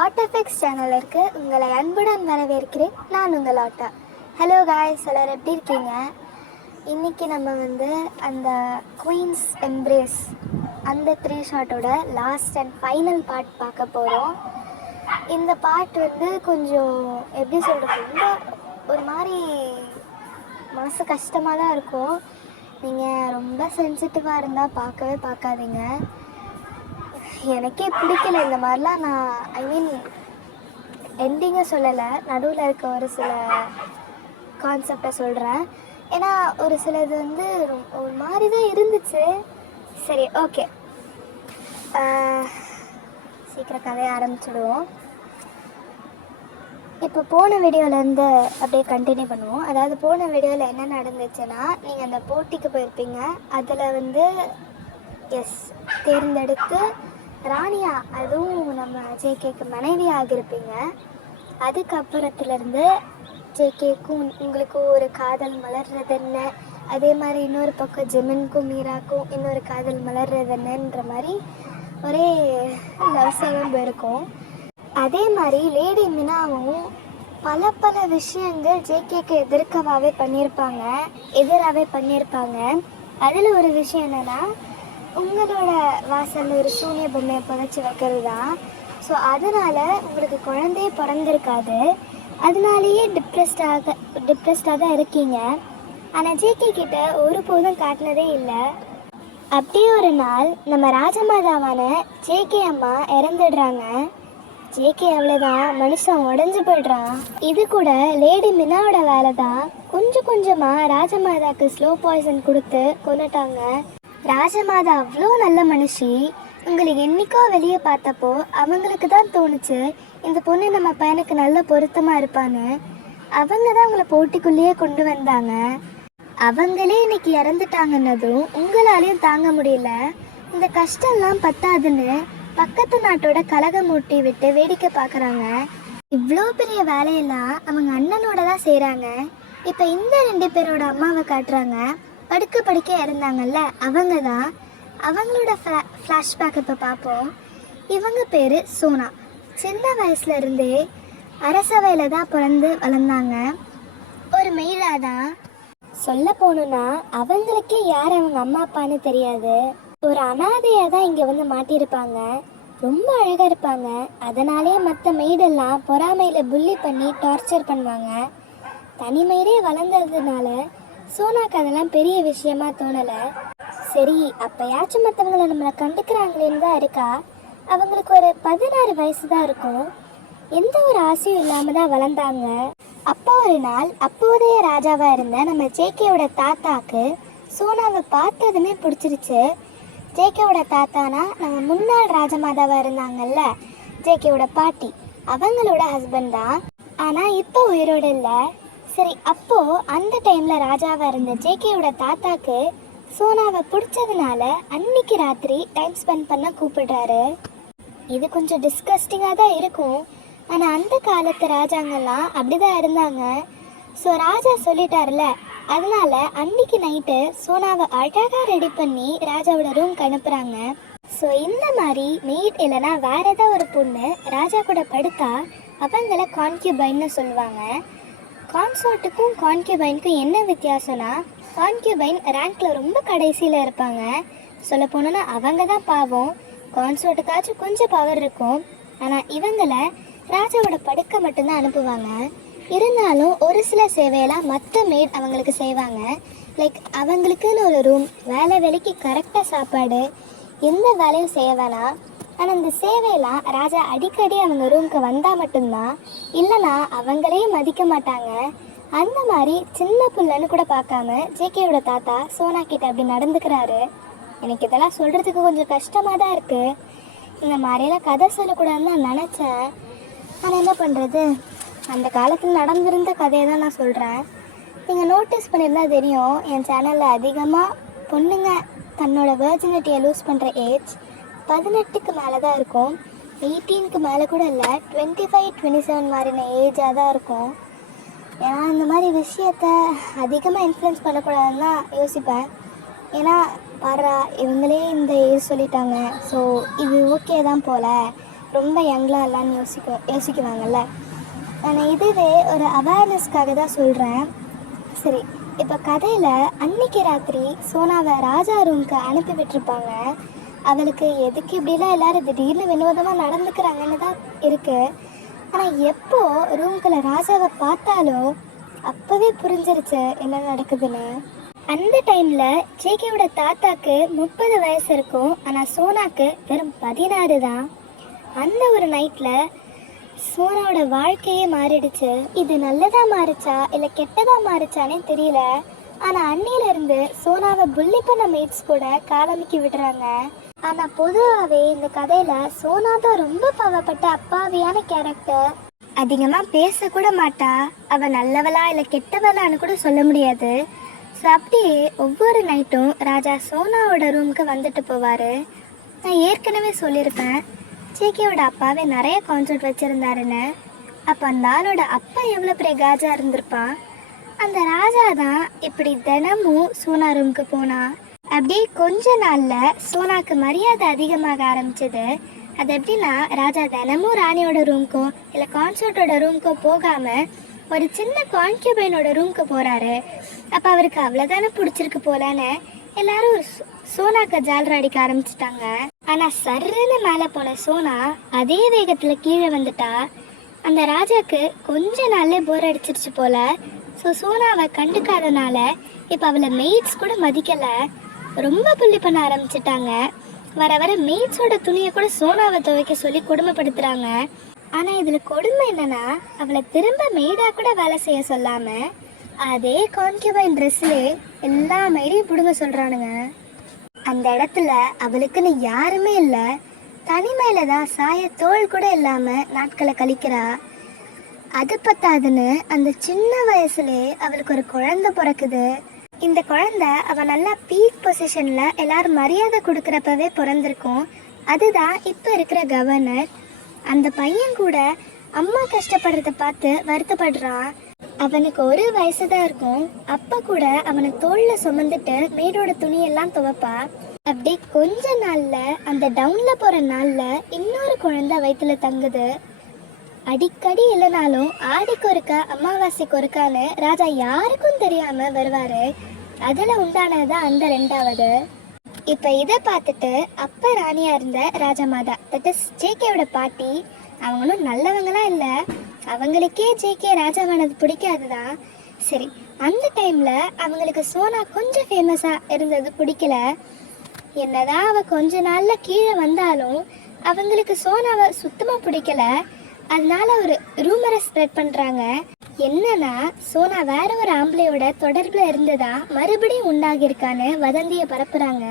Artefacts சேனலுக்கு உங்களை அன்புடன் வரவேற்கிறேன். நான் உங்கள் ஆட்டா. ஹலோ காய்ஸ், எல்லாரும் எப்படி இருக்கீங்க? இன்றைக்கி நம்ம அந்த குயின்ஸ் எம்ப்ரேஸ் அந்த 3 ஷாட்டோட லாஸ்ட் அண்ட் ஃபைனல் பார்ட் பார்க்க போகிறோம். இந்த பார்ட் கொஞ்சம் எப்படி சொல்கிறது, ரொம்ப ஒரு மாதிரி மனசு கஷ்டமாக தான் இருக்கும். நீங்கள் ரொம்ப சென்சிட்டிவாக இருந்தால் பார்க்கவே பார்க்காதீங்க. எனக்கே பிடிக்கல இந்த மாதிரிலாம். நான் எண்டிங்கை சொல்லலை, நடுவில் இருக்க ஒரு சில கான்செப்டை சொல்கிறேன். ஏன்னா ஒரு சிலது ஒரு மாதிரி தான் இருந்துச்சு. சரி, ஓகே, சீக்கிரம் கதையை ஆரம்பிச்சிடுவோம். இப்போ போன வீடியோவிலேருந்து அப்படியே கண்டினியூ பண்ணுவோம். அதாவது போன வீடியோவில் என்ன நடந்துச்சுன்னா, நீங்கள் அந்த போட்டிக்கு போயிருப்பீங்க. அதில் தேர்ந்தெடுத்து ராணியா, அதுவும் நம்ம ஜேகேக்கு மனைவி ஆகியிருப்பீங்க. அதுக்கப்புறத்துலேருந்து ஜேகேக்கும் உங்களுக்கும் ஒரு காதல் மலர்றது என்ன, அதே மாதிரி இன்னொரு பக்கம் ஜெமின்க்கும் மீராக்கும் இன்னொரு காதல் மலர்றது என்னன்ற மாதிரி ஒரே லவ் சகம் போயிருக்கும். அதே மாதிரி லேடி மினாவும் பல விஷயங்கள் ஜேகேக்கு எதிராகவே பண்ணியிருப்பாங்க. அதில் ஒரு விஷயம் என்னென்னா, உங்களோட வாசலில் ஒரு சூனிய பொம்மையை புதைச்சி வைக்கிறது தான். ஸோ அதனால் உங்களுக்கு குழந்தையே பிறந்திருக்காது. அதனாலேயே டிப்ரெஸ்டாக தான் இருக்கீங்க. ஆனால் ஜேகே கிட்ட ஒருபோதும் காட்டினதே இல்லை. அப்படியே ஒரு நாள் நம்ம ராஜமாதாவான ஜேகே அம்மா இறந்துடுறாங்க. ஜேகே அவ்வளோதான், மனுஷன் உடஞ்சி போய்ட்றான். இது கூட லேடி மினாவோட வேலை தான். கொஞ்சமாக ராஜமாதாவுக்கு ஸ்லோ பாய்சன் கொடுத்து கொண்டுட்டாங்க. ராஜமாதா அவ்வளோ நல்ல மனுஷி. உங்களுக்கு என்றைக்கோ வெளியே பார்த்தப்போ அவங்களுக்கு தான் தோணுச்சு இந்த பொண்ணு நம்ம பையனுக்கு நல்ல பொருத்தமாக இருப்பான்னு. அவங்க தான் அவங்கள போட்டிக்குள்ளேயே கொண்டு வந்தாங்க. அவங்களே இன்னைக்கு இறந்துட்டாங்கன்னதும் உங்களாலையும் தாங்க முடியல. இந்த கஷ்டம்லாம் பத்தாதுன்னு பக்கத்து நாட்டோட கலகம் மூட்டி விட்டு வேடிக்கை பார்க்குறாங்க. இவ்வளோ பெரிய வேலையெல்லாம் அவங்க அண்ணனோட தான் செய்கிறாங்க. இப்போ இந்த 2 பேரோட அம்மாவை காட்டுறாங்க. படுக்க இறந்தாங்கல்ல, அவங்க தான். அவங்களோட ஃப்ளாஷ்பேக் இப்போ பார்ப்போம். இவங்க பேர் சோனா. சின்ன வயசுலேருந்தே அரசவையில் தான் பிறந்து வளர்ந்தாங்க. ஒரு மெயிலாக தான். சொல்ல போகணுன்னா அவங்களுக்கே யார் அவங்க அம்மா அப்பான்னு தெரியாது. ஒரு அனாதையாக தான் இங்கே மாட்டியிருப்பாங்க. ரொம்ப அழகாக இருப்பாங்க. அதனாலே மற்ற மெய்டெல்லாம் பொறாமையில் புள்ளி பண்ணி டார்ச்சர் பண்ணுவாங்க. தனிமையிலே வளர்ந்ததுனால சோனாக்கு அதெல்லாம் பெரிய விஷயமா தோணலை. சரி, அப்போயாச்சும் மற்றவங்களை நம்மளை கண்டுக்கிறாங்களேன்னு தான் இருக்கா. அவங்களுக்கு ஒரு 16 வயசு தான் இருக்கும். எந்த ஒரு ஆசையும் இல்லாமல் தான் வளர்ந்தாங்க. அப்போ ஒரு நாள் அப்போதைய ராஜாவாக இருந்த நம்ம ஜேகேவோட தாத்தாக்கு சோனாவை பார்த்ததுமே பிடிச்சிருச்சு. ஜேகேவோட தாத்தானா நம்ம முன்னாள் ராஜமாதாவாக இருந்தாங்கல்ல, ஜேகேவோட பாட்டி, அவங்களோட ஹஸ்பண்ட் தான். ஆனால் இப்போ உயிரோடு இல்லை. சரி, அப்போது அந்த டைமில் ராஜாவாக இருந்த ஜேகேவோட தாத்தாக்கு சோனாவை பிடிச்சதுனால அன்னைக்கு ராத்திரி டைம் ஸ்பெண்ட் பண்ண கூப்பிடுறாரு. இது கொஞ்சம் டிஸ்கஸ்டிங்காக தான் இருக்கும். ஆனால் அந்த காலத்து ராஜாங்கெல்லாம் அப்படி தான் இருந்தாங்க. ஸோ ராஜா சொல்லிட்டார்ல, அதனால அன்னைக்கு நைட்டு சோனாவை அழகாக ரெடி பண்ணி ராஜாவோட ரூம்க்கு அனுப்புகிறாங்க. ஸோ இந்த மாதிரி மெய்ட் இல்லைனா வேற ஏதாவது ஒரு பொண்ணு ராஜா கூட படுத்தா அவங்கள கான்கியூபைன்னு சொல்லுவாங்க. கான்சோர்ட்டுக்கும் கான்கியூபைனுக்கும் என்ன வித்தியாசம்னா, கான்கியூபைன் ரேங்க்ல ரொம்ப கடைசியில் இருப்பாங்க. சொல்ல போனோன்னா அவங்க தான் பாவம். கான்சோர்ட்டுக்காச்சும் கொஞ்சம் பவர் இருக்கும். ஆனால் இவங்களை ராஜாவோட படுக்க மட்டும்தான் அனுப்புவாங்க. இருந்தாலும் ஒரு சில சேவையெல்லாம் மற்ற மெய்ட் அவங்களுக்கு செய்வாங்க. லைக் அவங்களுக்குன்னு ஒரு ரூம், வேலைக்கு கரெக்டாக சாப்பாடு, எந்த வேலையும் செய்ய வேணாம். ஆனால் இந்த சேவையெல்லாம் ராஜா அடிக்கடி அவங்க ரூமுக்கு வந்தால் மட்டும்தான், இல்லைனா அவங்களையும் மதிக்க மாட்டாங்க. அந்த மாதிரி சின்ன பிள்ளைன்னு கூட பார்க்காம ஜேகேயோட தாத்தா சோனா கிட்ட அப்படி நடந்துக்கிறாரு. எனக்கு இதெல்லாம் சொல்கிறதுக்கு கொஞ்சம் கஷ்டமாக தான் இருக்குது. இந்த மாதிரியெல்லாம் கதை சொல்லக்கூடாதுன்னு நான் நினச்சேன். ஆனால் என்ன பண்ணுறது, அந்த காலத்தில் நடந்திருந்த கதையை தான் நான் சொல்கிறேன். நீங்கள் நோட்டீஸ் பண்ணியிருந்தா தெரியும், என் சேனலில் அதிகமாக பொண்ணுங்க தன்னோட வெர்ஜினிட்டியை லூஸ் பண்ணுற ஏஜ் 18க்கு மேலே தான் இருக்கும். 18க்கு மேலே கூட இல்லை, 25, 27 மாதிரின ஏஜாக தான் இருக்கும். ஏன்னா இந்த மாதிரி விஷயத்த அதிகமாக இன்ஃப்ளூயன்ஸ் பண்ணக்கூடாதுன்னு தான் யோசிப்பேன். ஏன்னா பாரா இவங்களே இந்த ஏஜ் சொல்லிட்டாங்க, ஸோ இது ஓகே தான் போல் ரொம்ப யங்லாம் இல்லைன்னு யோசிக்குவாங்கல்ல. நான் இதுவே ஒரு அவேர்னஸ்க்காக தான் சொல்கிறேன். சரி, இப்போ கதையில் அன்னைக்கு ராத்திரி சோனாவை ராஜா ரூமுக்கு அனுப்பி விட்டுருப்பாங்க. அவளுக்கு எதுக்கு இப்படிலாம் எல்லாரும் திடீர்னு வினோதமாக நடந்துக்கிறாங்கன்னு தான் இருக்குது. ஆனால் எப்போ ரூம்குள்ளே ராஜாவை பார்த்தாலோ அப்போவே புரிஞ்சிருச்சு என்ன நடக்குதுன்னு. அந்த டைமில் ஜேகேவோட தாத்தாக்கு 30 வயசு இருக்கும், ஆனால் சோனாக்கு வெறும் 16 தான். அந்த ஒரு நைட்டில் சோனாவோட வாழ்க்கையே மாறிடுச்சு. இது நல்லதா மாறிச்சா இல்லை கெட்டதா மாறிச்சானே தெரியல. ஆனால் அன்னியிலேருந்து சோனாவை புள்ளி பண்ண மேட்ஸ் கூட காலமிக்கி விடுறாங்க. ஆனால் பொதுவாகவே இந்த கதையில் சோனா தான் ரொம்ப பாவப்பட்ட அப்பாவியான கேரக்டர். அதிகமாக பேசக்கூட மாட்டா. அவள் நல்லவளா இல்லை கெட்டவளான்னு கூட சொல்ல முடியாது. ஸோ அப்படியே ஒவ்வொரு நைட்டும் ராஜா சோனாவோட ரூமுக்கு வந்துட்டு போவார். நான் ஏற்கனவே சொல்லியிருப்பேன், ஜேகேவோட அப்பாவே நிறைய கான்சர்ட் வச்சுருந்தாருன்னு. அப்போ அந்த ஆளோட அப்பா எவ்வளோ பெரிய காஜா இருந்திருப்பான். அந்த ராஜா தான் இப்படி தினமும் சோனா ரூமுக்கு போனான். அப்படியே கொஞ்ச நாளில் சோனாக்கு மரியாதை அதிகமாக ஆரம்பிச்சது. அது எப்படின்னா, ராஜா தினமும் ராணியோட ரூமுக்கோ இல்லை கான்சர்ட்டோட ரூமுக்கோ போகாமல் ஒரு சின்ன கான்கியூபைனோட ரூமுக்கு போகிறாரு. அப்போ அவருக்கு அவ்வளோதானே பிடிச்சிருக்கு போலன்னு எல்லாரும் சோனாக்கு ஜால்ரா அடிக்க ஆரம்பிச்சிட்டாங்க. ஆனால் சர்ன்னு மேலே போன சோனா அதே வேகத்தில் கீழே வந்துட்டா. அந்த ராஜாக்கு கொஞ்ச நாள்லே போர் அடிச்சிருச்சு போல. ஸோ சோனாவை கண்டுக்காதனால இப்போ அவளை மெய்ட்ஸ் கூட மதிக்கலை, ரொம்ப புள்ளி பண்ண ஆரம்பிச்சிட்டாங்க. வர வர மெய்ட்ஸோட துணியை கூட சோனாவை துவைக்க சொல்லி கொடுமைப்படுத்துகிறாங்க. ஆனால் இதில் கொடுமை என்னன்னா, அவளை திரும்ப மெய்டாக கூட வேலை செய்ய சொல்லாமல் அதே கான்கியூபைன் ட்ரெஸ்ஸிலே எல்லா மெய்டையும் பிடுங்க சொல்கிறானுங்க. அந்த இடத்துல அவளுக்குன்னு யாருமே இல்லை, தனிமையில தான் சாய தோல் கூட இல்லாமல் நாட்களை கழிக்கிறா. அது பத்தாதுன்னு அந்த சின்ன வயசுலே அவளுக்கு ஒரு குழந்தை பிறக்குது. இந்த குழந்தை அவள் நல்லா பீக் பொசிஷனில் எல்லாரும் மரியாதை கொடுக்குறப்பவே பிறந்திருக்கும். அதுதான் இப்போ இருக்கிற கவர்னர். அந்த பையன் கூட அம்மா கஷ்டப்படுறத பார்த்து வருத்தப்படுறான். அவனுக்கு 1 வயசு தான் இருக்கும். அப்பா கூட அவனை தோளில் சுமந்துட்டு மேடோட துணியெல்லாம் துவைப்பா. அப்படி கொஞ்ச நாளில் அந்த டவுனில் போகிற நாளில் இன்னொரு குழந்தை வயிற்றுல தங்குது. அடிக்கடி இல்லைனாலும் ஆடிக்கு ஒருக்கா அமாவாசைக்கு ஒருக்கான்னு ராஜா யாருக்கும் தெரியாமல் வருவார். அதில் உண்டானது தான் அந்த 2வது. இப்போ இதை பார்த்துட்டு அப்போ ராணியாக இருந்த ராஜமாதா, தட் இஸ் ஜேகேவோட பாட்டி, அவங்களும் நல்லவங்களாம் இல்லை, அவங்களுக்கே ஜேகே ராஜாவானது பிடிக்காது தான். சரி, அந்த டைமில் அவங்களுக்கு சோனா கொஞ்சம் ஃபேமஸாக இருந்தது பிடிக்கல. என்னதான் அவள் கொஞ்ச நாளில் கீழே வந்தாலும் அவங்களுக்கு சோனாவை சுத்தமாக பிடிக்கல. அதனால ஒரு ரூமரை ஸ்ப்ரெட் பண்ணுறாங்க. என்னன்னா, சோனா வேற ஒரு ஆம்பளையோட தொடர்பில் இருந்ததா மறுபடியும் உண்டாகியிருக்கான்னு வதந்தியை பரப்புகிறாங்க.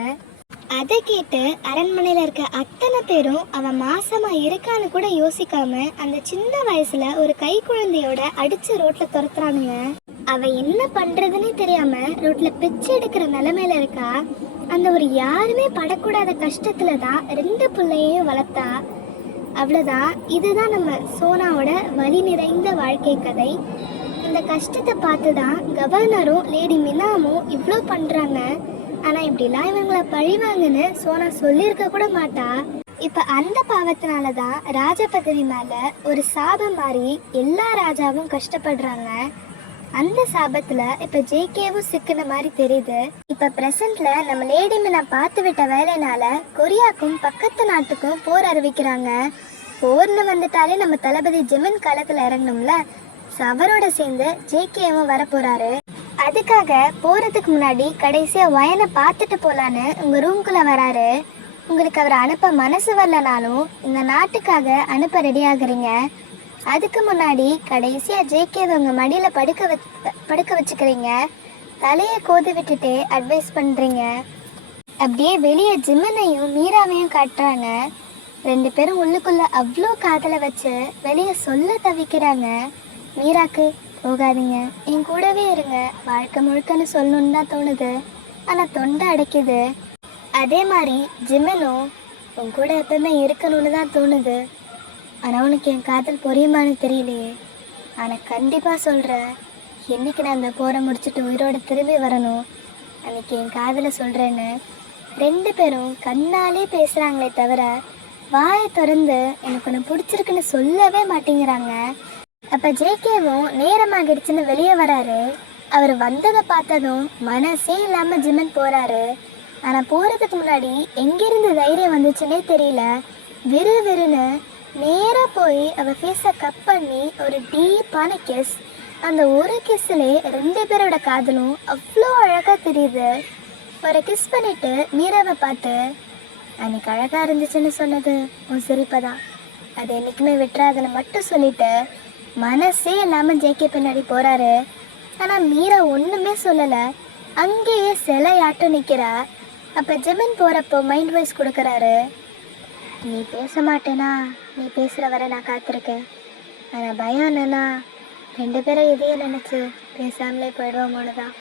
அதை கேட்டு அரண்மனையில் இருக்க அத்தனை பேரும் அவன் மாசமா இருக்கான்னு கூட யோசிக்காம அந்த சின்ன வயசுல ஒரு கை குழந்தையோட அடிச்சு ரோட்ல துரத்துறானுங்க. அவ என்ன பண்றதுன்னே தெரியாம ரோட்ல பிச்சை எடுக்கிற நிலைமையில இருக்கா. அந்த ஒரு யாருமே படக்கூடாத கஷ்டத்துல தான் 2 பிள்ளையையும் வளர்த்தா. அவ்வளோதான். இதுதான் நம்ம சோனாவோட வலி நிறைந்த வாழ்க்கை கதை. இந்த கஷ்டத்தை பார்த்து தான் கவர்னரும் லேடி மினாமும் இவ்வளோ பண்ணுறாங்க. ஆனால் இப்படிலாம் இவங்களை பழிவாங்கன்னு சோனா சொல்லியிருக்க கூட மாட்டா. இப்போ அந்த பாவத்தினால தான் ராஜ பதவி மேலே ஒரு சாபம் மாறி எல்லா ராஜாவும் கஷ்டப்படுறாங்க. அந்த சாபத்தில் இப்போ ஜேகேவும் சிக்கின மாதிரி தெரியுது. இப்போ ப்ரெசண்ட்ல நம்ம லேடி மினா பார்த்து விட்ட வேலைனால கொரியாக்கும் பக்கத்து நாட்டுக்கும் போர் அறிவிக்கிறாங்க. போர்னு வந்துட்டாலே நம்ம தளபதி ஜிமின் களத்தில் இறங்கணும்ல. ஸோ அவரோட சேர்ந்து ஜேகேவும் வர போகிறாரு. அதுக்காக போகிறதுக்கு முன்னாடி கடைசியாக வயனை பார்த்துட்டு போகலான்னு உங்கள் ரூம்குள்ளே வராரு. உங்களுக்கு அவரை அனுப்ப மனசு வரலனாலும் இந்த நாட்டுக்காக அனுப்ப ரெடி ஆகுறீங்க. அதுக்கு முன்னாடி கடைசியாக ஜேகேவை உங்கள் மடியில் படுக்க வச்சுக்கிறீங்க. தலையை கோதி விட்டுட்டு அட்வைஸ் பண்ணுறீங்க. அப்படியே வெளியே ஜிம்மனையும் மீராவையும் காட்டுறாங்க. 2 பேரும் உள்ளுக்குள்ளே அவ்வளோ காதலை வச்சு வெளியே சொல்ல தவிக்கிறாங்க. மீராக்கு, போகாதீங்க, என் கூடவே இருங்க, வாழ்க்கை முழுக்கன்னு சொல்லணுன்னு தான் தோணுது, ஆனால் தொண்டை அடைக்குது. அதே மாதிரி ஜிம்மனும் உன் கூட எப்பவுமே இருக்கணும்னு தான் தோணுது, ஆனால் உனக்கு என் காதல் புரியுமான்னு தெரியலையே. ஆனால் கண்டிப்பாக சொல்கிறேன், என்றைக்கு நான் அந்த போரை முடிச்சுட்டு உயிரோடு திரும்பி வரணும் அன்றைக்கி என் காதலை சொல்கிறேன்னு 2 பேரும் கண்ணாலே பேசுகிறாங்களே தவிர வாயை திறந்து எனக்கு ஒன்று பிடிச்சிருக்குன்னு சொல்லவே மாட்டேங்கிறாங்க. அப்போ ஜேகேவும் நேரமாகிடுச்சுன்னு வெளியே வராரு. அவர் வந்ததை பார்த்ததும் மனசே இல்லாமல் ஜிம்மன் போகிறாரு. ஆனால் போகிறதுக்கு முன்னாடி எங்கேருந்து தைரியம் வந்துச்சுன்னே தெரியல. விறுவிறுன்னு நேராக போய் அவள் ஃபேஸை கட் பண்ணி ஒரு டீப்பான கிஸ். அந்த ஒரு கிஸ்ஸிலே 2 பேரோட காதலும் அவ்வளோ அழகாக தெரியுது. ஒரு கிஸ் பண்ணிவிட்டு மீராவை பார்த்து, அன்னைக்கு அழகாக இருந்துச்சுன்னு சொன்னது உன் சிரிப்பை தான், அது என்றைக்குமே விட்டுறாதுன்னு மட்டும் சொல்லிட்டு மனசே இல்லாமல் ஜேகே பின்னாடி போகிறாரு. ஆனால் மீரா ஒன்றுமே சொல்லலை, அங்கேயே சிலையாட்டம் நிற்கிறா. அப்போ ஜெமின் போகிறப்போ மைண்ட் வாய்ஸ் கொடுக்குறாரு, நீ பேச மாட்டேனா, நீ பேசுகிற வரை நான் காத்திருக்கேன். ஆனால் பயம் என்னன்னா 2 பேரும் எதையே நினச்சி பேசாமலே போயிடுவோமோன்னு தான்.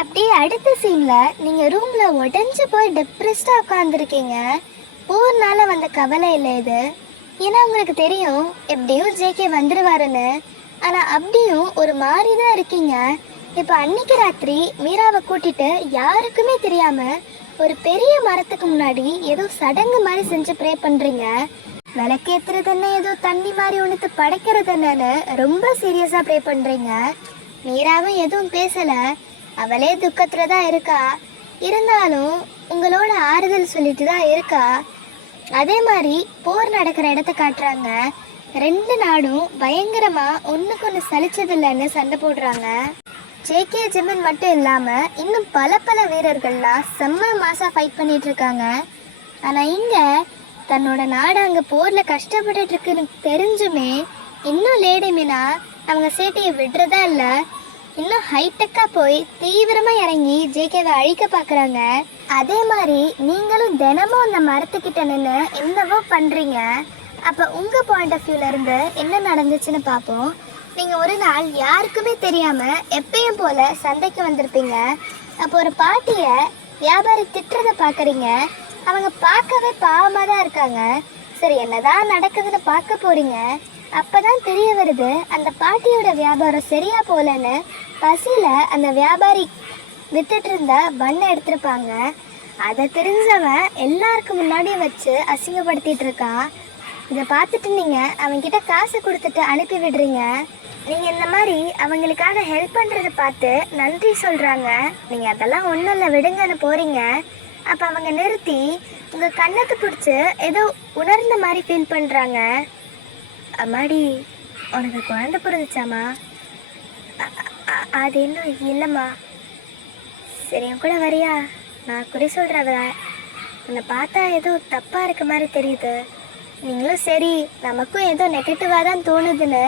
அப்படியே அடுத்த சீனில் நீங்கள் ரூமில் உடஞ்சி போய் டிப்ரெஸ்டாக உட்காந்துருக்கீங்க. போர்னால வந்த கவலை இல்லை இது. ஏன்னா உங்களுக்கு தெரியும் எப்படியும் ஜேகே வந்துடுவாருன்னு. ஆனால் அப்படியும் ஒரு மாதிரி தான் இருக்கீங்க. இப்போ அன்னைக்கு ராத்திரி மீராவை கூட்டிட்டு யாருக்குமே தெரியாமல் ஒரு பெரிய மரத்துக்கு முன்னாடி ஏதோ சடங்கு மாதிரி செஞ்சு ப்ரே பண்ணுறீங்க. விளக்கேற்றுறது என்ன, ஏதோ தண்ணி மாதிரி ஒன்றுத்து படைக்கிறது என்னன்னு ரொம்ப சீரியஸாக ப்ரே பண்ணுறீங்க. மீராவும் எதுவும் பேசலை, அவளே துக்கத்துல தான் இருக்கா. இருந்தாலும் உங்களோட ஆறுதல் சொல்லிட்டு தான் இருக்கா. அதே மாதிரி போர் நடக்கிற இடத்த காட்டுறாங்க. 2 நாடும் பயங்கரமா ஒண்ணுக்கு ஒன்று சலிச்சதில்லைன்னு சண்டை போடுறாங்க. ஜேகே ஜிம்மன் மட்டும் இல்லாம இன்னும் பல வீரர்கள்லாம் செம்ம மாசா ஃபைட் பண்ணிட்டு இருக்காங்க. ஆனா இங்க தன்னோட நாடு அங்க போர்ல கஷ்டப்பட்டுட்டு இருக்குன்னு தெரிஞ்சுமே இன்னும் லேடி மீனா அவங்க சேட்டையை விடுறதா இல்லை, இன்னும் ஹைடெக்காக போய் தீவிரமாக இறங்கி ஜேகேவை அழிக்க பார்க்குறாங்க. அதே மாதிரி நீங்களும் தினமும் அந்த மரத்துக்கிட்ட நின்று என்னவோ பண்ணுறீங்க. அப்போ உங்கள் பாயிண்ட் ஆஃப் வியூலேருந்து என்ன நடந்துச்சுன்னு பார்ப்போம். நீங்கள் ஒரு நாள் யாருக்குமே தெரியாமல் எப்பயும் போல் சந்தைக்கு வந்திருப்பீங்க. அப்போ ஒரு பாட்டியை வியாபாரி திட்டுறதை பார்க்குறீங்க. அவங்க பார்க்கவே பாவமாக தான் இருக்காங்க. சரி என்னதான் நடக்குதுன்னு பார்க்க போகிறீங்க. அப்பதான் தெரிய வருது அந்த பாட்டியோட வியாபாரம் சரியா போலன்னு பசியில் அந்த வியாபாரி வித்துட்டு இருந்த பண்ணை எடுத்திருப்பாங்க. அதை தெரிஞ்சவன் எல்லாருக்கும் முன்னாடியே வச்சு அசிங்கப்படுத்திட்டு இருக்கான். இதை பார்த்துட்டு நீங்கள் அவன்கிட்ட காசு கொடுத்துட்டு அனுப்பி விடுறீங்க. நீங்கள் இந்த மாதிரி அவங்களுக்காக ஹெல்ப் பண்ணுறதை பார்த்து நன்றி சொல்கிறாங்க. நீங்கள் அதெல்லாம் ஒன்றும் இல்லை விடுங்கன்னு போகிறீங்க. அப்போ அவங்க நிறுத்தி உங்கள் கண்ணத்தை பிடிச்சி ஏதோ உணர்ந்த மாதிரி ஃபீல் பண்ணுறாங்க. அம்மாடி உனக்கு குழந்தை பிறந்துச்சாம்மா? அது இன்னும் இல்லைம்மா. சரி என் கூட வரியா? நான் குறி சொல்கிறவ. உன்னை பார்த்தா ஏதோ தப்பாக இருக்க மாதிரி தெரியுது. நீங்களும் சரி நமக்கும் ஏதோ நெகட்டிவாக தான் தோணுதுன்னு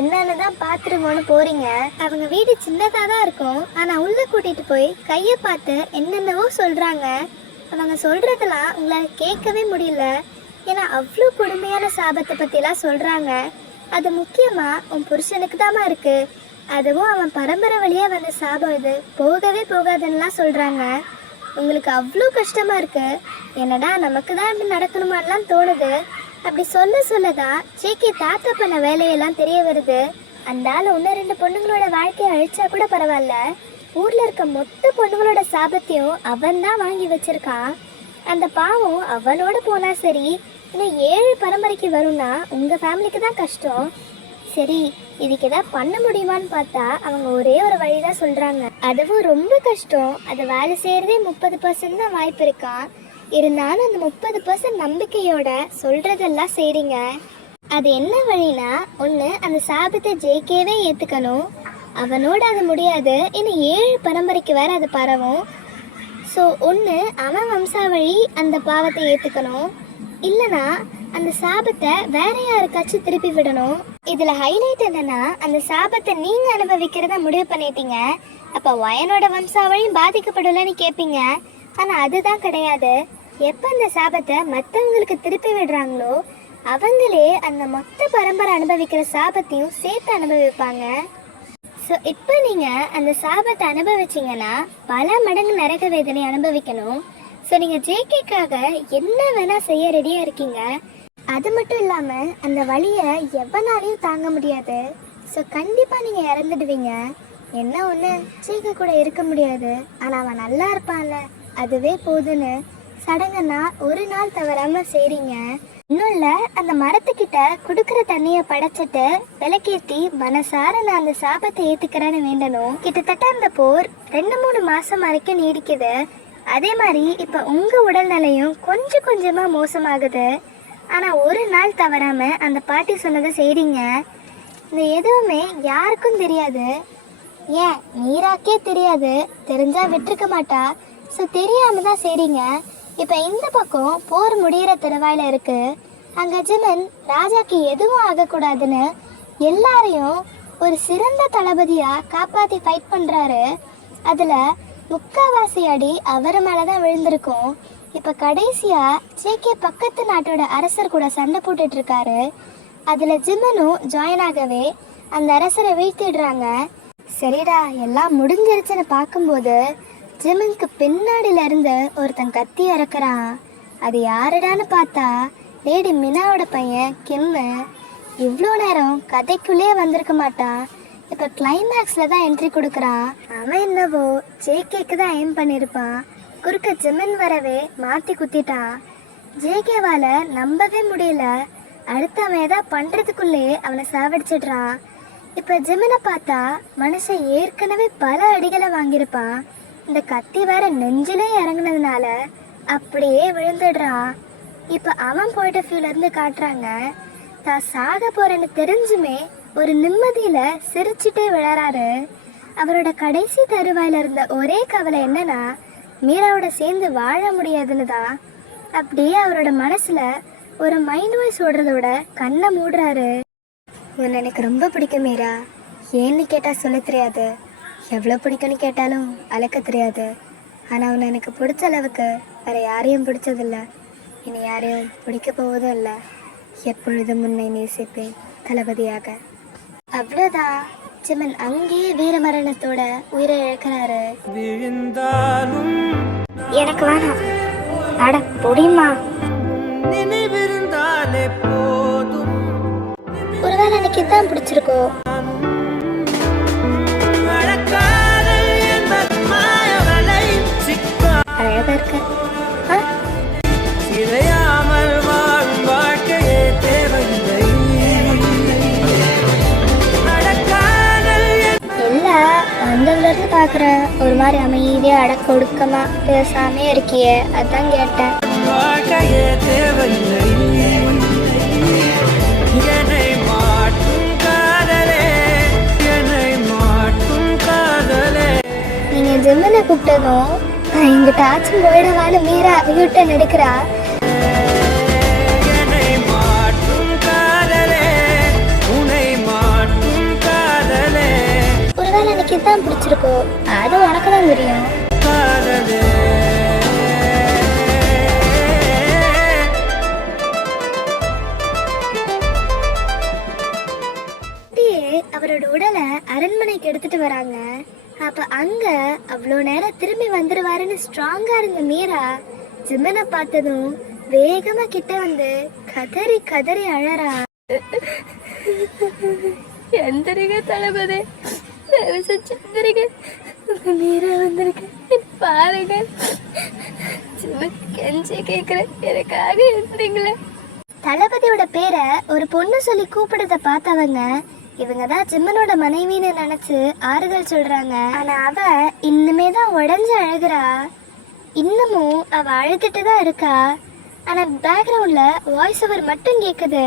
என்னன்னு தான் பார்த்துருவோன்னு போகிறீங்க. அவங்க வீடு சின்னதாக தான் இருக்கும். ஆனால் உள்ளே கூட்டிகிட்டு போய் கையை பார்த்து என்னென்னவோ சொல்கிறாங்க. அவங்க சொல்கிறதெல்லாம் உங்களால் கேட்கவே முடியல. ஏன்னா அவ்வளோ கொடுமையான சாபத்தை பற்றிலாம் சொல்கிறாங்க. அது முக்கியமாக உன் புருஷனுக்கு தாம்மா இருக்குது. அதுவும் அவன் பரம்பரை வழியாக வந்த சாபம் இது, போகவே போகாதுன்னெலாம் சொல்கிறாங்க. உங்களுக்கு அவ்வளோ கஷ்டமாக இருக்குது. என்னடா நமக்கு தான் இப்படி நடக்கணுமான்லாம் தோணுது. அப்படி சொல்ல தான் ஜேகே தாத்தா பண்ண வேலையெல்லாம் தெரிய வருது. அந்த ஆள் 1-2 பொண்ணுங்களோட வாழ்க்கையை அழிச்சா கூட பரவாயில்ல, ஊரில் இருக்க மொத்த பொண்ணுங்களோட சாபத்தையும் அவன் தான் வாங்கி வச்சிருக்கான். அந்த பாவம் அவனோட போனா சரி, இன்னும் 7 பரம்பரைக்கு வரும்னா உங்கள் ஃபேமிலிக்கு தான் கஷ்டம். சரி இதுக்கு எதாவது பண்ண முடியுமான்னு பார்த்தா அவங்க ஒரே ஒரு வழி தான் சொல்கிறாங்க. அதுவும் ரொம்ப கஷ்டம். அது வேலை செய்கிறதே 30% தான் வாய்ப்பு இருக்கா. இருந்தாலும் அந்த 30% நம்பிக்கையோட சொல்கிறதெல்லாம் செய்கிறீங்க. அது என்ன வழினா, ஒன்று அந்த சாபத்தை ஜேகேவே ஏற்றுக்கணும், அவனோட அது முடியாது, இன்னும் 7 பரம்பரைக்கு வேற அது பரவும். ஸோ ஒன்று அவன் வம்சாவழி அந்த பாவத்தை ஏற்றுக்கணும், இல்லைனா அந்த சாபத்தை வேற யாருக்காச்சும் திருப்பி விடணும். இதில் ஹைலைட் என்னன்னா, அந்த சாபத்தை நீங்கள் அனுபவிக்கிறத முடிவு பண்ணிட்டீங்க, அப்போ வயனோட வம்சாவழியும் பாதிக்கப்படலன்னு கேட்பீங்க. ஆனால் அதுதான் கிடையாது. எப்போ அந்த சாபத்தை மற்றவங்களுக்கு திருப்பி விடுறாங்களோ அவங்களே அந்த மொத்த பரம்பரை அனுபவிக்கிற சாபத்தையும் சேர்த்து அனுபவிப்பாங்க. ஸோ இப்போ நீங்கள் அந்த சாபத்தை அனுபவிச்சிங்கன்னா பல மடங்கு நரக வேதனை அனுபவிக்கணும். ஸோ நீங்கள் ஜேகேக்காக என்ன வேணால் செய்ய ரெடியாக இருக்கீங்க. அது மட்டும் இல்லாமல் அந்த வலியை எவ்வளோனாலையும் தாங்க முடியாது. ஸோ கண்டிப்பாக நீங்கள் இறந்துடுவீங்க. என்ன ஒன்று, ஜேகே கூட இருக்க முடியாது, ஆனால் அவன் நல்லா இருப்பான்ல, அதுவே போதுன்னு சடங்குன்னா ஒரு நாள் தவறாமல் செய்கிறீங்க. இன்னும் இல்லை, அந்த மரத்துக்கிட்ட கொடுக்குற தண்ணியை படைச்சிட்டு விளக்கேற்றி மனசார நான் அந்த சாபத்தை ஏற்றுக்கிறேன்னு வேண்டணும். கிட்டத்தட்ட அந்த போர் 2-3 மாதம் வரைக்கும் நீடிக்குது. அதே மாதிரி இப்போ உங்கள் உடல்நிலையும் கொஞ்சம் கொஞ்சமாக மோசமாகுது. ஆனால் ஒரு நாள் தவறாமல் அந்த பாட்டி சொன்னதை செய்கிறீங்க. இந்த எதுவுமே யாருக்கும் தெரியாது. ஏன் மீராக்கே தெரியாது, தெரிஞ்சால் விட்டுருக்க மாட்டா. ஸோ தெரியாமல் தான் செய்கிறீங்க. இப்போ இந்த பக்கம் போர் முடிகிற தருவாயில் இருக்குது. அங்கே ஜிமன் ராஜாக்கு எதுவும் ஆகக்கூடாதுன்னு எல்லாரையும் ஒரு சிறந்த தளபதியாக காப்பாற்றி ஃபைட் பண்ணுறாரு. அதில் 3/4 அடி அவர் மேலே தான் விழுந்திருக்கும். இப்போ கடைசியாக ஜேகே பக்கத்து நாட்டோட அரசர் கூட சண்டை போட்டுட்ருக்காரு. அதில் ஜிமனும் ஜாயின் ஆகவே அந்த அரசரை வீழ்த்திடுறாங்க. சரிடா எல்லாம் முடிஞ்சிருச்சுன்னு பார்க்கும்போது ஜிமனுக்கு பின்னாடியில இருந்து ஒருத்தன் கத்தி இறக்குறான். அது யாருடான்னு பார்த்தா லேடி மினாவோட பையன் கிம்மு. இவ்வளோ நேரம் கதைக்குள்ளே வந்திருக்க மாட்டான், இப்போ கிளைமேக்ஸில் தான் என்ட்ரி கொடுக்குறான். அவன் என்னவோ ஜேகேக்கு தான் எய்ம் பண்ணியிருப்பான். குறுக்க ஜிமன் வரவே மாற்றி குத்திட்டான். ஜேகேவால் நம்பவே முடியல. அடுத்து அவன் எதாவது பண்ணுறதுக்குள்ளே அவனை சாவடிச்சிடுறான். இப்போ ஜிமனை பார்த்தா மனுஷன் ஏற்கனவே பல அடிகளை வாங்கியிருப்பான். இந்த கத்தி வேற நெஞ்சிலே இறங்குனதுனால அப்படியே விழுந்துடுறான். இப்போ அவன் பாயிண்ட் ஆஃப் வியூலேருந்து காட்டுறாங்க, தான் சாக போகிறேன்னு தெரிஞ்சுமே ஒரு நிம்மதியில் சிரிச்சுட்டே விழறாரு. அவரோட கடைசி தருவாயில் இருந்த ஒரே கவலை என்னன்னா, மீராவோட சேர்ந்து வாழ முடியாதுன்னு தான். அப்படியே அவரோட மனசில் ஒரு மைண்ட் வாய்ஸ் ஓடுறதோட கண்ணை மூடுறாரு. உன்னை எனக்கு ரொம்ப பிடிக்கும் மீரா, ஏன்னு கேட்டால் சொல்ல தெரியாது, எவ்வளோ பிடிக்கும்னு கேட்டாலும் அழைக்க தெரியாது. ஆனால் உன்னை எனக்கு பிடிச்ச அளவுக்கு வேறு யாரையும் பிடிச்சதில்லை, இனி யாரையும் பிடிக்க போவதும் இல்லை. எப்பொழுதும் முன்னை நேசிப்பேன் தளபதியாக. அவ்வளோதான். ஜிமன் அங்கேயே வீர மரணத்தோட உயிரை இழக்கிறாரு. எனக்கு வேணாம், அட பொடிமா. ஒருவேளை எனக்கு இதான் பிடிச்சிருக்கோ. அழகா இருக்க. இல்ல, வந்ததுலேருந்து பார்க்குற ஒரு மாதிரி அமைதியாக அடக்க ஒடுக்கமா பேசாமே இருக்கியே, அதான் கேட்டேன். நீங்க ஜிம்மனை கூப்பிட்டதும் நான் எங்கிட்ட ஆச்சும் போயிடவான்னு மீரா யூட்டன் எடுக்கிறா. ஒருவேளை எனக்கு இதுதான் பிடிச்சிருக்கோ, அது உனக்கு தான் தெரியும். அவரோட உடலை அரண்மனைக்கு எடுத்துட்டு வராங்க. அப்ப அங்க அவ்வளோ நேரம் திரும்பி வந்துருவாருன்னு ஸ்ட்ராங்கா இருந்த மீரா ஜிம்மனை பார்த்ததும் வேகமா கிட்ட வந்து கதறி கதறி அழறா. எந்திரிங்க தளபதி, எந்திரிங்க, மீரா வந்திருக்கு பாருங்க, கெஞ்சி கேக்குறேன், எனக்காக எந்திரிங்களே. தளபதியோட பேரை ஒரு பொண்ணு சொல்லி கூப்பிடுறத பார்த்தவங்க இவங்க தான் ஜிம்மனோட மனைவின்னு நினைச்சு ஆறுதல் சொல்றாங்க. ஆனா அவ இன்னுமே தான் உடஞ்சு அழுகிறா. இன்னமும் அவ அழுதுட்டு தான் இருக்கா. ஆனா பேக்ரவுண்ட்ல வாய்ஸ் ஓவர் மட்டும் கேக்குது.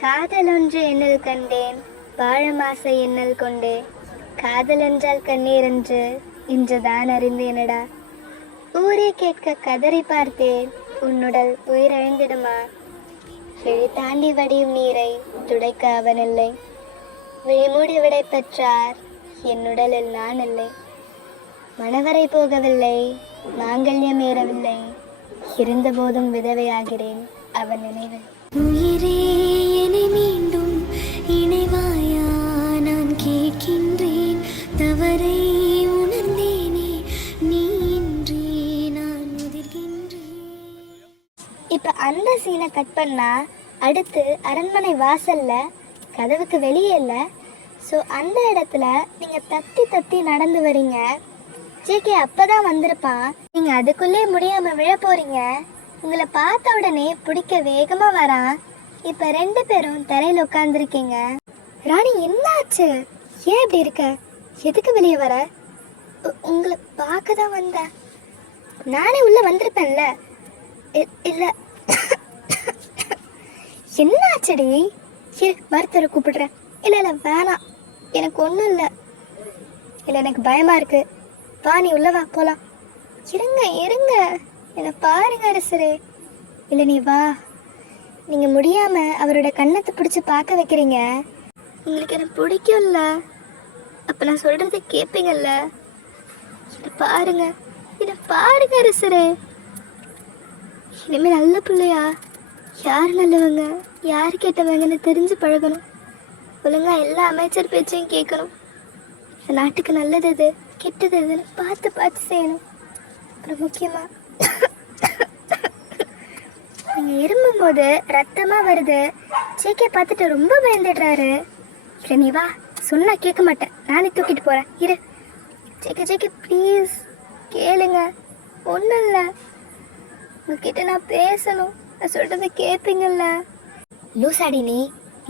காதல் ஒன்று என்னில் கண்டேன், வாழும் ஆசை என்னில் கொண்டே, காதல் என்றால் கண்ணீர் என்று இன்றுதான் அறிந்தேனடா. ஊரே கேட்க கதறி பார்த்தேன், உன்னுடல் உயிரிழந்திடுமா? விழி தாண்டி வடியும் நீரை துடைக்க அவனில்லை, விழிமூடி விடை பெற்றார் என்னுடலில் நான் இல்லை. மணவரை போகவில்லை, மாங்கல்யம் ஏறவில்லை, இருந்த போதும் விதவையாகிறேன் அவன் நினைவில். உயிரே என்னை மீண்டும் இணைவாயா, நான் கேட்கின்றேன், தவறை உணர்ந்தேனே, நீ இன்றி நான் உதிர்கின்றேன். இப்போ அந்த சீனை கட் பண்ணா அடுத்து அரண்மனை வாசல்ல கதவுக்கு வெளியே இல்லை. ஸோ அந்த இடத்துல நீங்கள் தத்தி தத்தி நடந்து வரீங்க. ஜேகே அப்பதான் வந்திருப்பான். நீங்கள் அதுக்குள்ளே முடியாமல் விழ போறீங்க. உங்களை பார்த்த உடனே பிடிக்க வேகமாக வரான். இப்போ 2 பேரும் தரையில் உட்காந்துருக்கீங்க. ராணி என்னாச்சு? ஏன் இப்படி இருக்க? எதுக்கு வெளியே வர? உங்களை பார்க்க தான் வந்தேன். நானே உள்ளே வந்திருப்பேன்ல. இல்லை என்னாச்சடி? மருத்துவரை கூப்பிடுறேன். இல்லை இல்லை வேணாம், எனக்கு ஒன்றும் இல்லை. இல்லை எனக்கு பயமாக இருக்கு. வா நீ உள்ள வா போகலாம். இருங்க இருங்க, என்னை பாருங்க அரசரே. இல்லை நீ வா. நீங்கள் முடியாமல் அவரோட கண்ணத்தை பிடிச்சி பார்க்க வைக்கிறீங்க. உங்களுக்கு எனக்கு பிடிக்கும்ல, அப்போ நான் சொல்கிறத கேட்பீங்கல்ல. என்னை பாருங்க அரசரே. இனிமேல் நல்ல பிள்ளையா, யார் நல்லவங்க யார் கேட்டவங்கன்னு தெரிஞ்சு பழகணும். ஒழுங்காக எல்லா அமைச்சர் பேச்சையும் கேட்கணும். நாட்டுக்கு நல்லது எது கெட்டது எதுன்னு பார்த்து செய்யணும். அப்புறம் முக்கியமாக நீங்கள் இருமும் போது ரத்தமாக வருது. ஜேகே பார்த்துட்டு ரொம்ப பயந்துடுறாரு. இல்லை நீ வா, சொன்னால் கேட்க மாட்டேன், நானே தூக்கிட்டு போகிறேன். இரு ஜேகே ப்ளீஸ் கேளுங்க. ஒன்றும் இல்லை, உங்ககிட்ட நான் பேசணும். நான் சொல்கிறத கேட்பீங்கல்ல. லூசாடி நீ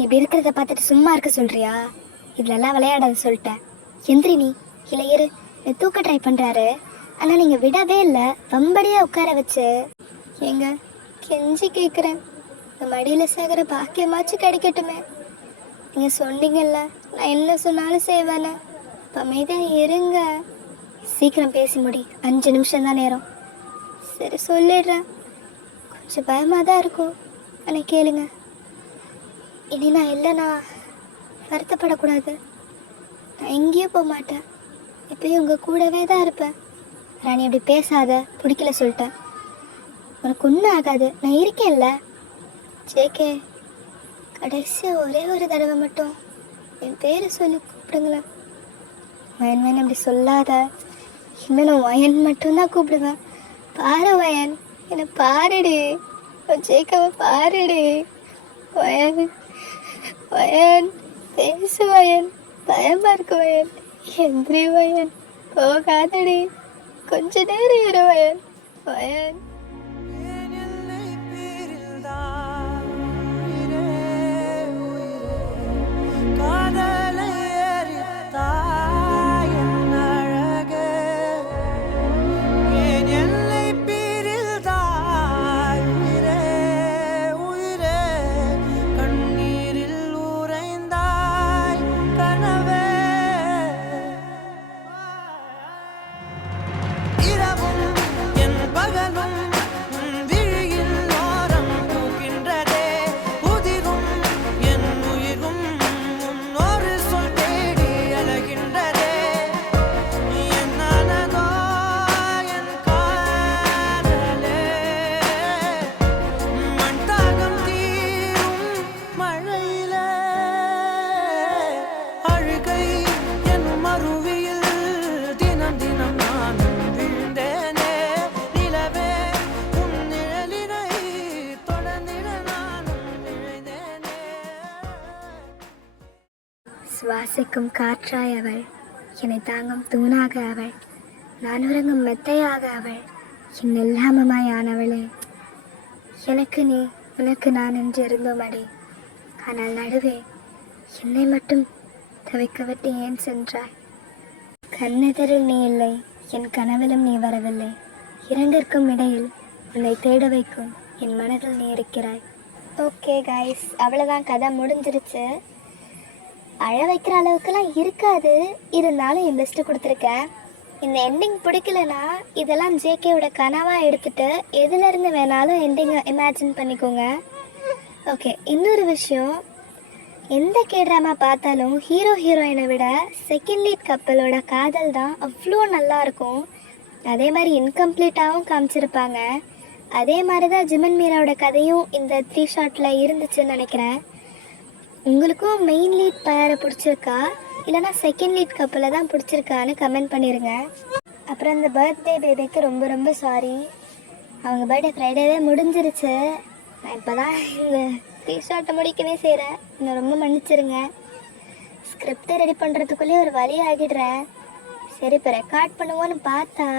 இப்படி இருக்கிறத பார்த்துட்டு சும்மா இருக்க சொல்கிறியா? இதுலலாம் விளையாடாத சொல்லிட்டேன். எந்திரி நீ. இல்லை இரு, நீ தூக்க ட்ரை பண்ணுறாரு. ஆனால் நீங்கள் விடவே இல்லை. வம்படியாக உட்கார வச்சு எங்க கெஞ்சி கேட்குறேன், இந்த மடியில் சேர்க்குற பாக்கியமாச்சும் கிடைக்கட்டுமே. நீங்கள் சொன்னீங்கல்ல நான் என்ன சொன்னாலும் செய்வேனே. இப்போ அமைதியாக இருங்க. சீக்கிரம் பேசி முடி, 5 நிமிஷம் தான் நேரம். சரி சொல்லிடுறேன். கொஞ்சம் பயமாக தான் இருக்கும், ஆனால் கேளுங்க. இனி நான் இல்லைண்ணா வருத்தப்படக்கூடாது. நான் எங்கேயும் போக மாட்டேன், எப்பயும் உங்கள் கூடவே தான் இருப்பேன். ராணி அப்படி பேசாத, பிடிக்கல சொல்லிட்டேன். உனக்கு ஒன்றும் ஆகாது, நான் இருக்கேன்ல. ஜேகே கடைசியாக ஒரே ஒரு தடவை மட்டும் என் பேரை சொல்லி கூப்பிடுங்களேன். வயன் அப்படி சொல்லாத. இன்னும் நான் வயன் மட்டும்தான் கூப்பிடுவேன். பாரு வயன், என்னை பாருடி. ஜேகாவை பாருடி. வயன் பேசு வயன், பயமா இருக்கு வயன். எந்திரி வயன், போகாதடி, கொஞ்ச நேரம் இரு வயன். சுவாசிக்கும் காற்றாய் அவள், என்னை தாங்கும் தூணாக அவள், நான் உறங்கும் மெத்தையாக அவள், என் எல்லாமமாய் ஆனவளே. எனக்கு நீ உனக்கு நான் என்று இருந்தோம் அடி. ஆனால் நடுவே என்னை மட்டும் தவிக்க விட்டு ஏன் சென்றாய்? கண்ணெதிரில் நீ இல்லை, என் கனவிலும் நீ வரவில்லை. இரண்டிற்கும் இடையில் உன்னை தேட வைக்கும் என் மனதில் நீ இருக்கிறாய். ஓகே கைஸ், அவ்வளோதான், கதை முடிஞ்சிருச்சு. அழ வைக்கிற அளவுக்குலாம் இருக்காது, இருந்தாலும் என் பெஸ்ட்டு கொடுத்துருக்கேன். இந்த எண்டிங் பிடிக்கலனா இதெல்லாம் ஜேகேவோட கனவாக எடுத்துகிட்டு எதுலேருந்து வேணாலும் எண்டிங்கை இமேஜின் பண்ணிக்கோங்க. ஓகே, இன்னொரு விஷயம், எந்த கேட்ராமா பார்த்தாலும் ஹீரோ ஹீரோயினை விட செகண்ட் லீட் கப்பலோட காதல் தான் அவ்வளோ நல்லாயிருக்கும். அதே மாதிரி இன்கம்ப்ளீட்டாகவும் காமிச்சிருப்பாங்க. அதே மாதிரி தான் ஜிமன் மீராவோட கதையும் இந்த 3 ஷாட்டில் இருந்துச்சுன்னு நினைக்கிறேன். உங்களுக்கும் மெயின் லீட் பேரை பிடிச்சிருக்கா இல்லைனா செகண்ட் லீட் கப்பலை தான் பிடிச்சிருக்கான்னு கமெண்ட் பண்ணிடுங்க. அப்புறம் இந்த பர்த்டே பேபிக்கு ரொம்ப ரொம்ப சாரி. அவங்க பர்த்டே ஃப்ரைடேவே முடிஞ்சிருச்சு. நான் இப்போ தான் இந்த 3 ஷாட்டை முடிக்கவே செய்கிறேன். இன்னும் ரொம்ப மன்னிச்சிருங்க. ஸ்கிரிப்டை ரெடி பண்ணுறதுக்குள்ளேயே ஒரு வழி ஆகிடுறேன். சரி, இப்போ ரெக்கார்ட் பண்ணுவோன்னு பார்த்தா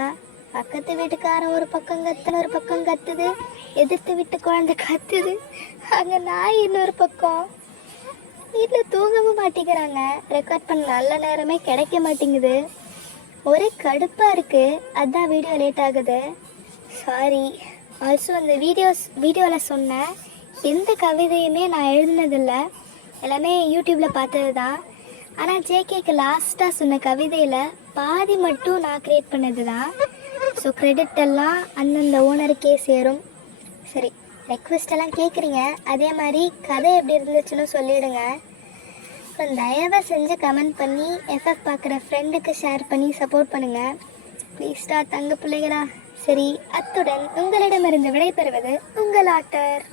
பக்கத்து வீட்டுக்காரன் ஒரு பக்கம் கத்துன்னு ஒரு பக்கம் கத்துது, எதிர்த்து வீட்டு குழந்தை கத்துது, அங்கே நாய் இன்னொரு பக்கம். வீட்டில் தூங்கவும் மாட்டேங்கிறாங்க. ரெக்கார்ட் பண்ண நல்ல நேரமே கிடைக்க மாட்டேங்குது. ஒரே கடுப்பாக இருக்குது. அதுதான் வீடியோ லேட் ஆகுது. சாரி. ஆல்சோ அந்த வீடியோவில் சொன்ன எந்த கவிதையுமே நான் எழுதினதில்லை, எல்லாமே யூடியூப்பில் பார்த்தது தான். ஆனால் ஜேகேக்கு லாஸ்ட்டாக சொன்ன கவிதையில் பாதி மட்டும் நான் க்ரியேட் பண்ணது தான். ஸோ கிரெடிட் எல்லாம் அந்தந்த ஓனருக்கே சேரும். சரி, ரெக்வெஸ்ட் எல்லாம் கேட்குறீங்க, அதே மாதிரி கதை எப்படி இருந்துச்சுன்னு சொல்லிவிடுங்க. அப்புறம் தயவு செஞ்சு கமெண்ட் பண்ணி எஃப்எஃப் பார்க்குற ஃப்ரெண்டுக்கு ஷேர் பண்ணி சப்போர்ட் பண்ணுங்கள் ப்ளீஸ்டா தங்க பிள்ளைகளா. சரி, அத்துடன் உங்களிடமிருந்து விடைபெறுவது உங்கள் ஆட்டர்.